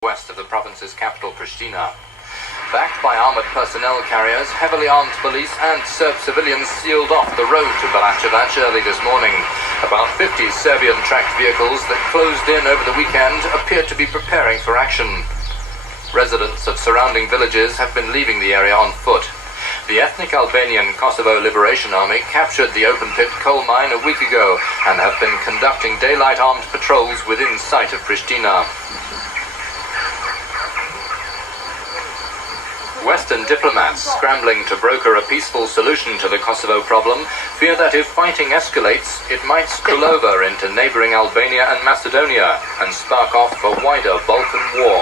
west of the province's capital, Pristina. Backed by armoured personnel carriers, heavily armed police and Serb civilians sealed off the road to Bardhi early this morning. About 50 Serbian-tracked vehicles that closed in over the weekend appeared to be preparing for action. Residents of surrounding villages have been leaving the area on foot. The ethnic Albanian Kosovo Liberation Army captured the open-pit coal mine a week ago and have been conducting daylight armed patrols within sight of Pristina. Western diplomats, scrambling to broker a peaceful solution to the Kosovo problem, fear that if fighting escalates, it might spill over into neighbouring Albania and Macedonia and spark off a wider Balkan war.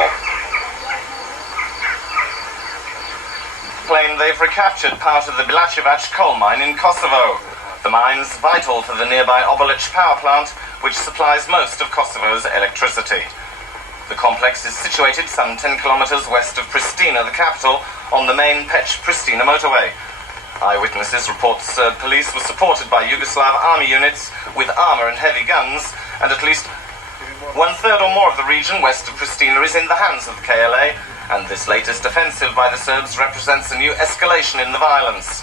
Claim they've recaptured part of the Bilacevac coal mine in Kosovo. The mine's vital for the nearby Obolic power plant, which supplies most of Kosovo's electricity. The complex is situated some 10 kilometers west of Pristina, the capital, on the main Pech-Pristina motorway. Eyewitnesses report Serb police were supported by Yugoslav army units with armor and heavy guns, and at least 1/3 or more of the region west of Pristina is in the hands of the KLA, and this latest offensive by the Serbs represents a new escalation in the violence.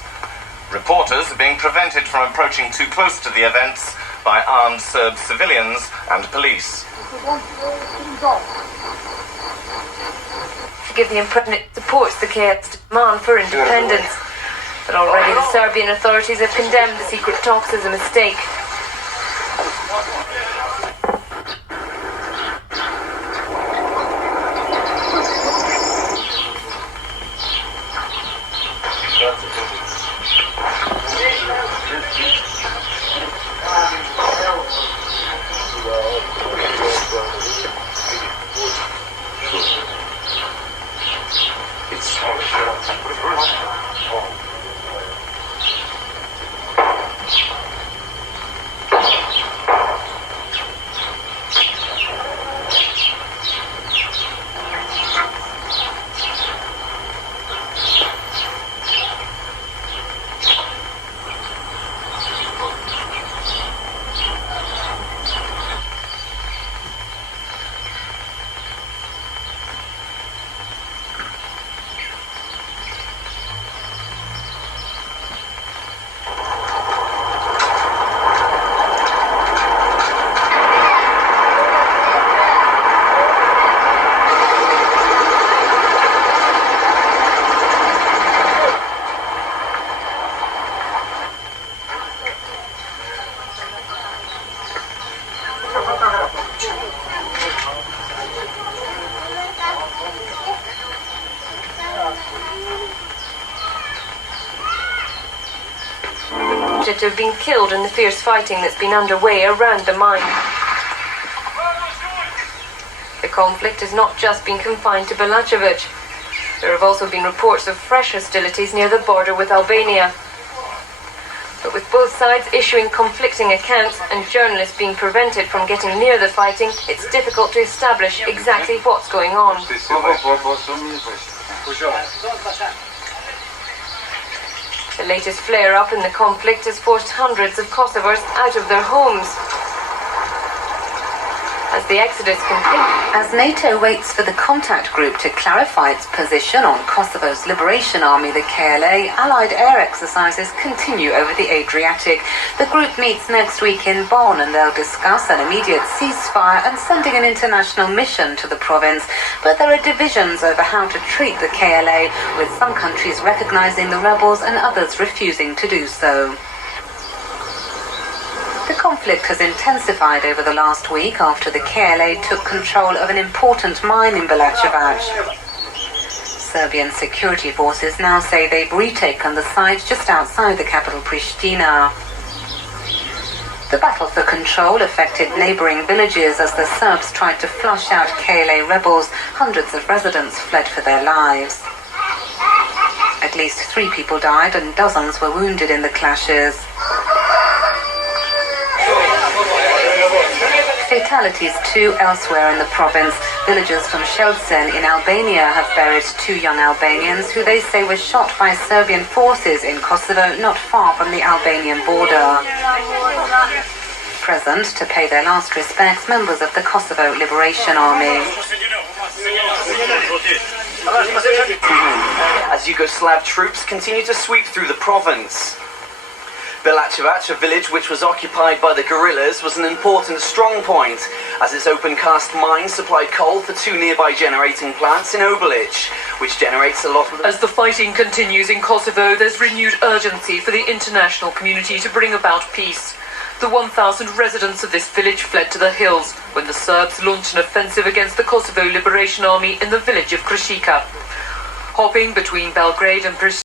Reporters are being prevented from approaching too close to the events by armed Serb civilians and police. To give the impression it supports the KLA's demand for independence. But already the Serbian authorities have condemned the secret talks as a mistake. To have been killed in the fierce fighting that's been underway around the mine. The conflict has not just been confined to Bilacevac. There have also been reports of fresh hostilities near the border with Albania. But with both sides issuing conflicting accounts and journalists being prevented from getting near the fighting, it's difficult to establish exactly what's going on. The latest flare-up in the conflict has forced hundreds of Kosovars out of their homes. As the exodus continues. As NATO waits for the contact group to clarify its position on Kosovo's Liberation Army, the KLA, Allied air exercises continue over the Adriatic. The group meets next week in Bonn and they'll discuss an immediate ceasefire and sending an international mission to the province. But there are divisions over how to treat the KLA, with some countries recognizing the rebels and others refusing to do so. The conflict has intensified over the last week after the KLA took control of an important mine in Bilacevac. Serbian security forces now say they've retaken the site just outside the capital Pristina. The battle for control affected neighbouring villages as the Serbs tried to flush out KLA rebels. Hundreds of residents fled for their lives. At least 3 people died and dozens were wounded in the clashes. Fatalities too elsewhere in the province. Villagers from Shelcen in Albania have buried 2 young Albanians who they say were shot by Serbian forces in Kosovo, not far from the Albanian border. Present to pay their last respects, members of the Kosovo Liberation Army. As Yugoslav troops continue to sweep through the province. Belačevac, a village which was occupied by the guerrillas, was an important strong point, as its open-cast mine supplied coal for 2 nearby generating plants in Obilic, which generates a lot of... As the fighting continues in Kosovo, there's renewed urgency for the international community to bring about peace. The 1,000 residents of this village fled to the hills when the Serbs launched an offensive against the Kosovo Liberation Army in the village of Kršika. Hopping between Belgrade and Pristina,